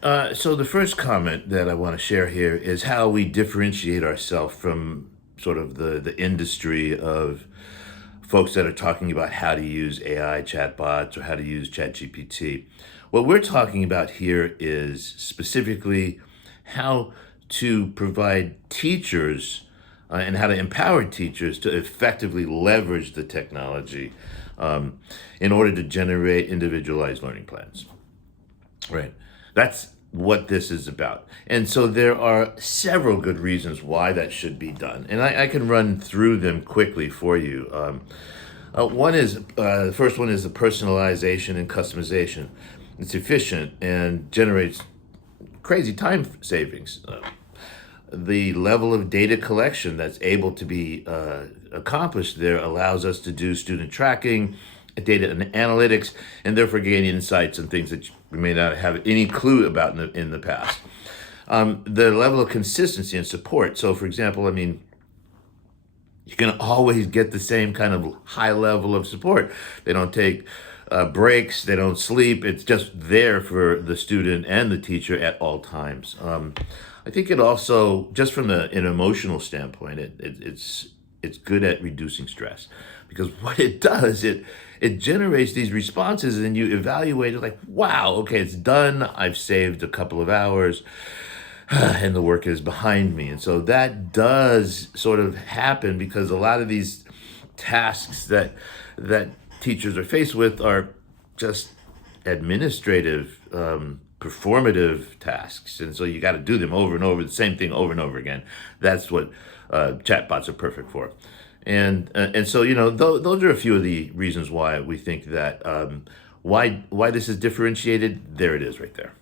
So the first comment that I want to share here is how we differentiate ourselves from sort of the industry of folks that are talking about how to use AI chatbots or how to use ChatGPT. What we're talking about here is specifically how to provide teachers and how to empower teachers to effectively leverage the technology um, in order to generate individualized learning plans. Right. That's what this is about. And so there are several good reasons why that should be done. And I can run through them quickly for you. The first one is the personalization and customization. It's efficient and generates crazy time savings. The level of data collection that's able to be accomplished there allows us to do student tracking, data and analytics, and therefore gain insights and things that we may not have any clue about in the past. The level of consistency and support. So, for example, I mean, you can always get the same kind of high level of support. They don't take breaks, they don't sleep. It's just there for the student and the teacher at all times. I think it also, just from an emotional standpoint, it's good at reducing stress because what it does, it generates these responses and you evaluate it like, wow, okay, it's done. I've saved a couple of hours and the work is behind me. And so that does sort of happen because a lot of these tasks that teachers are faced with are just administrative, performative tasks, and so you got to do them over and over, the same thing over and over again. That's what chatbots are perfect for. And so those are a few of the reasons why we think that why this is differentiated. There it is, right there.